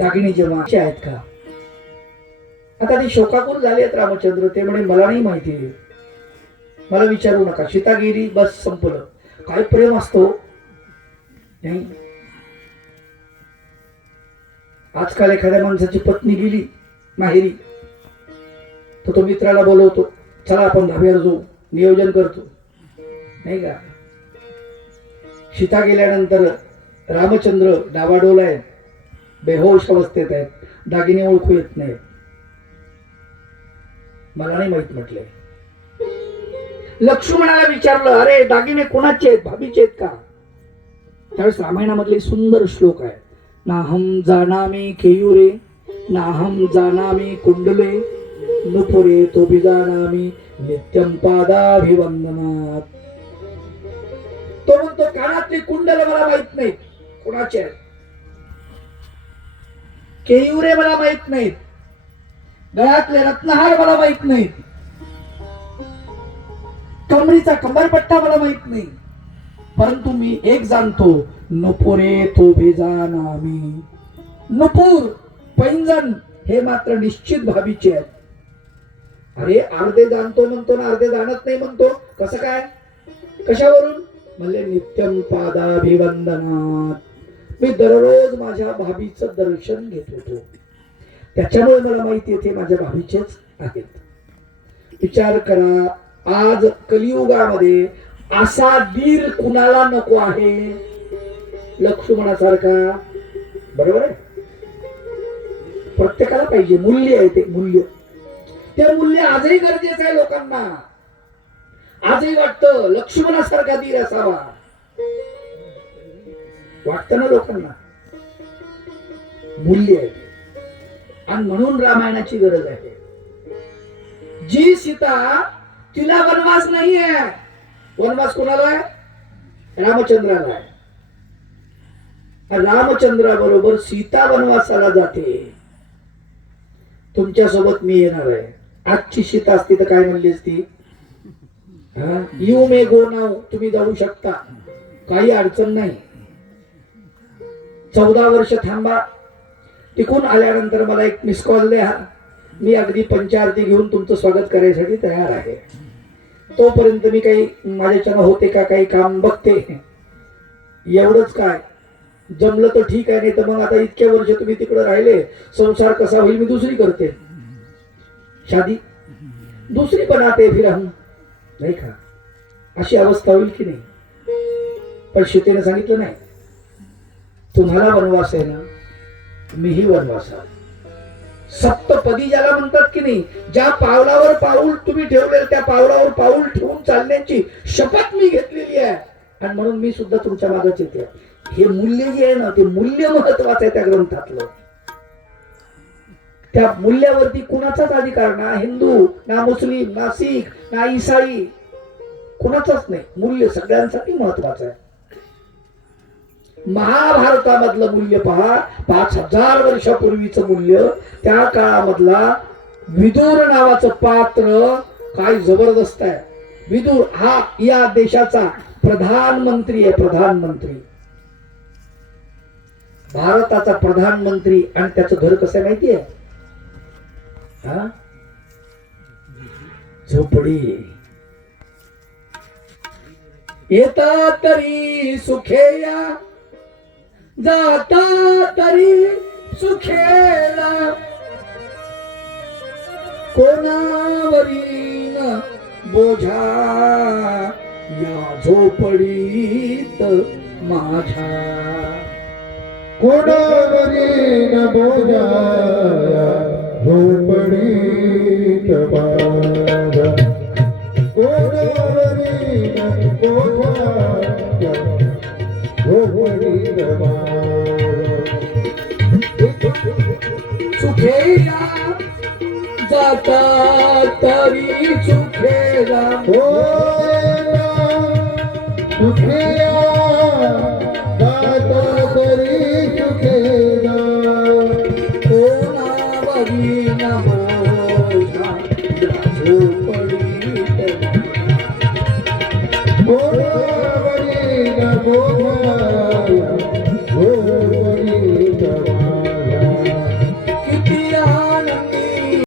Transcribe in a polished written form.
दागिने जेव्हा आहेत का? आता ते शोकाकुल झाले आहेत रामचंद्र. ते म्हणे मला नाही माहिती, मला विचारू नका. सीता गेली, बस संपलं. काय प्रेम असतो नाही. आजकाल एखाद्या माणसाची पत्नी गेली माहेरी, तर तो मित्राला बोलवतो, चला आपण धाब्यावर जाऊ, नियोजन करतो नाही का. सीता गेल्यानंतर रामचंद्र डावाडोल आहे, बेहोश अवस्थेत आहेत, दागिने ओळखू येत नाही. मला नाही माहित म्हटले. लक्ष्मणाला विचारलं, अरे दागिने कोणाचे आहेत, भाभीचे आहेत का? त्यावेळेस रामायणामधले सुंदर श्लोक आहे. नाहम जानामी केयुरे नाहम जानामी कुंडले नुपुरे तो जानामी नित्यम पादाभिवंदनात. तो म्हणतो कानातले कुंडल मला माहित नाहीत कोणाचे आहेत, केयुरे मला माहित नाहीत, गळ्यातले रत्नहार मला माहित नाहीत, कमरीचा कंबरपट्टा मला माहित नाही, परंतु मी एक जाणतो, नुपुरे तो जानामी. नुपूर पैंजण हे मात्र निश्चित भाभीचे आहेत. अरे अर्धे जाणतो म्हणतो ना, अर्धे जाणत नाही म्हणतो, कसं काय, कशावरून? म्हणले नित्यम पादाभिवंदनात. मी दररोज माझ्या भाभीचं दर्शन घेत होतो, त्याच्यामुळे मला माहिती आहे ते माझ्या भाभीचेच आहेत. विचार करा, आज कलियुगामध्ये असा दीर कुणाला नको आहे लक्ष्मणासारखा? बरोबर आहे, प्रत्येकाला पाहिजे. मूल्य आहे ते, मूल्य. ते मूल्य आजही गरजेचं आहे लोकांना. आजही वाटतं लक्ष्मणासारखा दीर असावा, वाटतं ना लोकांना. मूल्य आहे आणि म्हणून रामायणाची गरज आहे. जी सीता, तिला वनवास नाहीये. वनवास कोणाला आहे? रामचंद्राला आहे. रामचंद्राबरोबर सीता वनवासाला जाते. तुमच्या सोबत मी येणार आहे. आजची सीता असती तर काय म्हणली असती? यू मे गो नाव, तुम्ही जाऊ शकता, काही अडचण नाही. 14 वर्ष थांबा, टिकून आल्यानंतर मला एक मिस कॉल द्या, मी अगदी पंचारती घेऊन तुमचं स्वागत करायसाठी तयार आहे. तोपर्यंत मी काही माझ्याच्यानं होते का काही काम बघते. एवढंच काय, जमलं तर ठीक आहे, नाही तर मग आता इतक्या वर्ष तुम्ही तिकडे राहिले, संसार कसा होईल, मी दुसरी करते शादी, दुसरी बनाते फिर हम, नाही का. अशी अवस्था होईल की नाही? पण सीतेने सांगितलं नाही, तुम्हाला वनवास आहे ना, मीही वनवास आहे. सप्तपदी ज्याला म्हणतात की नाही, ज्या पावलावर पाऊल तुम्ही ठेवले त्या पावलावर पाऊल ठेवून चालण्याची शपथ मी घेतलेली आहे, आणि म्हणून मी सुद्धा तुमच्या मागच येते. हे मूल्य जे आहे ना, ते मूल्य महत्वाचं आहे त्या ग्रंथातलं. त्या मूल्यावरती कुणाचाच अधिकार ना हिंदू, ना मुस्लिम, ना सिख, ना ईसाई, कुणाचाच नाही. मूल्य सगळ्यांसाठी महत्वाचं आहे. महाभारतामधलं मूल्य पहा, 5000 वर्षापूर्वीचं मूल्य. त्या काळामधला विदुर नावाचं पात्र काय जबरदस्त आहे. विदुर हा या देशाचा प्रधानमंत्री आहे, प्रधानमंत्री, भारताचा प्रधानमंत्री. आणि त्याचं घर कसं आहे माहिती आहे? झोपडी. येता तरी सुखेया, जाता तरी सुखेला, कोणावरीन बोझा या झोपडीत माझ्या. कोणावरीन बोझा झोपडीत माझ्या. कोणावरीन बोझा झोपडीत माझ्या. सुखेला जाता तरी सुखेला, सुखेया जाता तरी सुखेला, कोणावरीन बोझा या झोपडीत. कोणावरीन बोझा झोपडीत माझ्या.